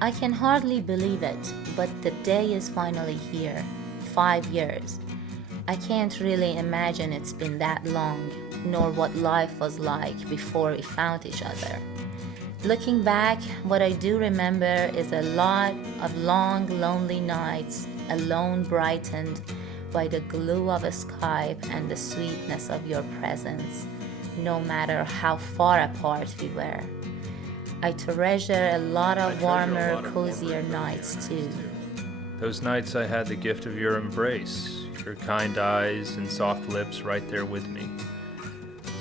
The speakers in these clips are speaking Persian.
I can hardly believe it, but the day is finally here. 5 years. I can't really imagine it's been that long, nor what life was like before we found each other. Looking back, what I do remember is a lot of long, lonely nights, alone brightened by the glow of Skype and the sweetness of your presence, no matter how far apart we were. I treasure a lot of warmer, cozier nights too. Those nights I had the gift of your embrace, your kind eyes and soft lips right there with me.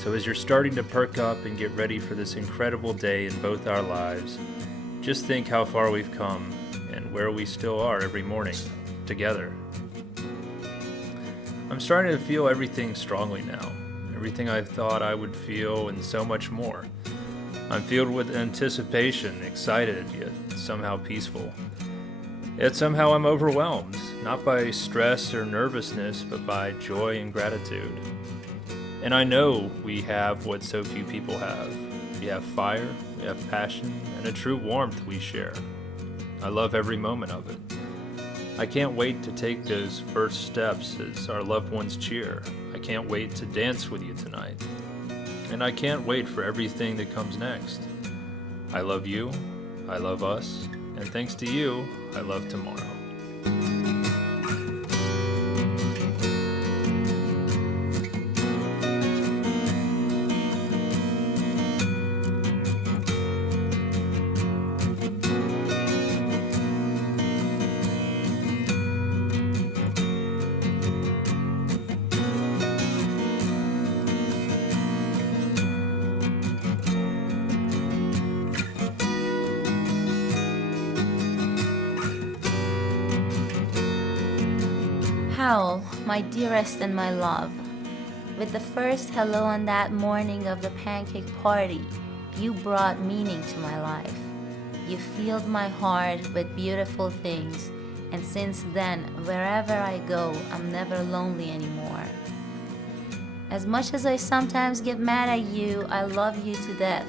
So as you're starting to perk up and get ready for this incredible day in both our lives, just think how far we've come and where we still are every morning, together. I'm starting to feel everything strongly now, everything I thought I would feel and so much more. I'm filled with anticipation, excited, yet somehow peaceful. Yet somehow I'm overwhelmed, not by stress or nervousness, but by joy and gratitude. And I know we have what so few people have. We have fire, we have passion, and a true warmth we share. I love every moment of it. I can't wait to take those first steps as our loved ones cheer. I can't wait to dance with you tonight. And I can't wait for everything that comes next. I love you, I love us, and thanks to you, I love tomorrow. Hal, my dearest and my love, with the first hello on that morning of the pancake party, you brought meaning to my life. You filled my heart with beautiful things, and since then, wherever I go, I'm never lonely anymore. As much as I sometimes get mad at you, I love you to death.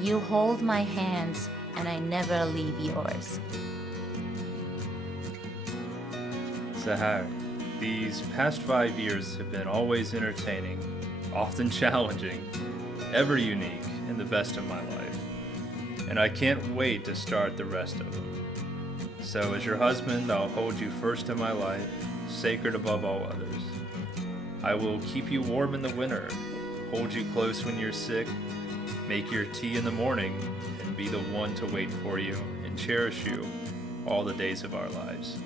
You hold my hands, and I never leave yours. Sahar, these past 5 years have been always entertaining, often challenging, ever unique, and the best of my life. And I can't wait to start the rest of them. So as your husband, I'll hold you first in my life, sacred above all others. I will keep you warm in the winter, hold you close when you're sick, make your tea in the morning, and be the one to wait for you and cherish you all the days of our lives.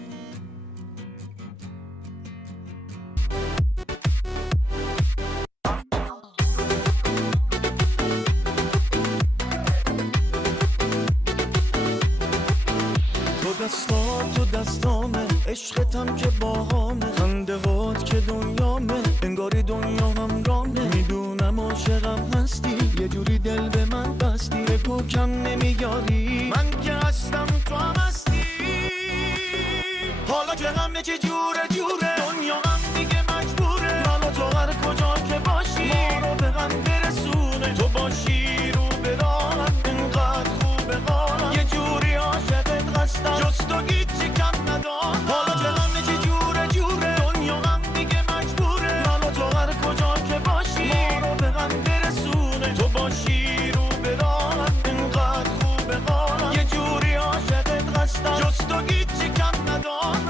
دستات تو دستامه، عشقتم که باهامه، خنده هات که دنیامه، انگاری دنیا هم رامه. میدونم عاشقم هستی، یه جوری دل به من بستی، بگو کم نمیاری، من که هستم تو هم هستی. حالا که همه چی جوره جوره، دنیا هم دیگه مجبوره، من و تو هر کجا که باشی ما رو به هم برسونه. تو باشی رو به راهم، اینقدر خوبه حالم، یه جوری عاشقت هستم جز تو هیچی کم ندارم. حالا که همه چی جوره جوره، دنیا هم دیگه مجبوره، من و تو هر کجا که باشی ما رو به هم برسونه. تو باشی رو به راهم، اینقدر خوبه حالم، یه جوری عاشقت هستم جز تو هیچی کم ندارم.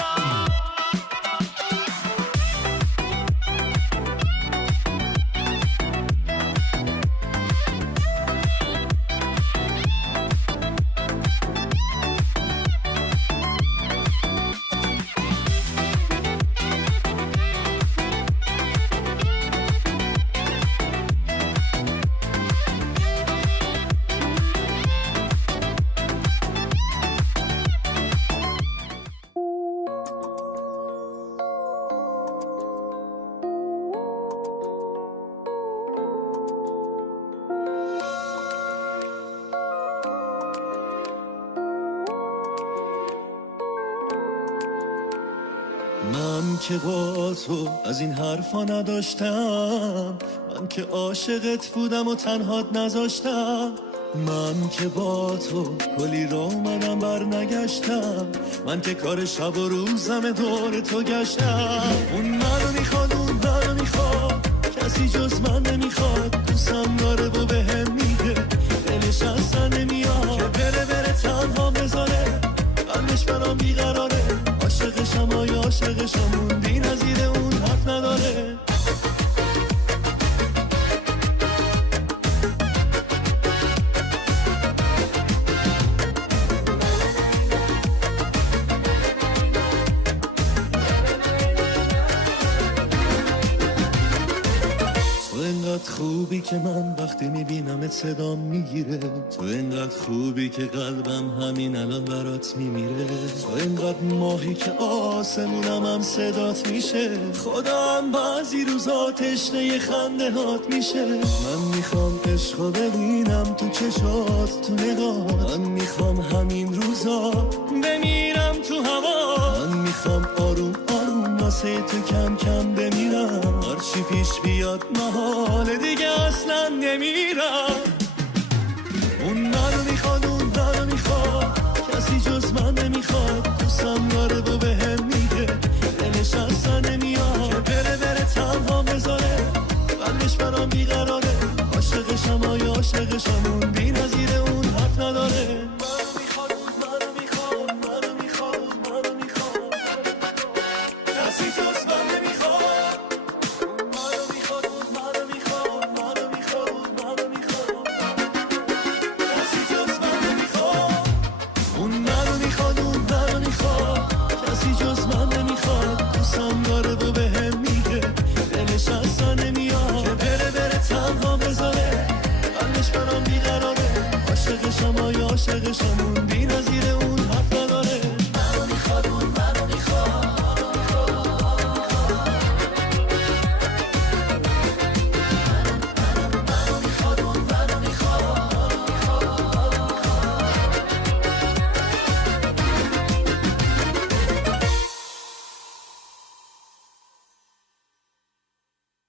من که با تو از این حرفا نداشتم، من که عاشقت بودم و تنهات نذاشتم، من که با تو کلی رو منم بر نگشتم، من که کار شب و روزم دور تو گشتم. اون منو میخواد، اون منو میخواد، کسی جز من نمیخواد، دوستم داره و به هم میده، دلش اصلا نمیاد که بره تنها بذاره، قلبش برام بیقراره، عاشقشم آیا عاشقشم، موندی نظیر اون حرف نداره. تو انقدر خوبی که من وقتی میبینمت صدام میگیره، تو انقدر خوبی که قلبم همین الان برات میمیره، تو انقدر ماهی که آسمونم هم صدات میشه، خدا هم بعضی روزا تشنه خنده هات میشه. من میخوام عشقو ببینم تو چشات، تو نگات، من میخوام همین روزا بمیرم تو هوا، من میخوام آروم آروم واسه تو کم کم بمیرم، هرچی پیش بیاد محال دیگه اصلا نمیرم.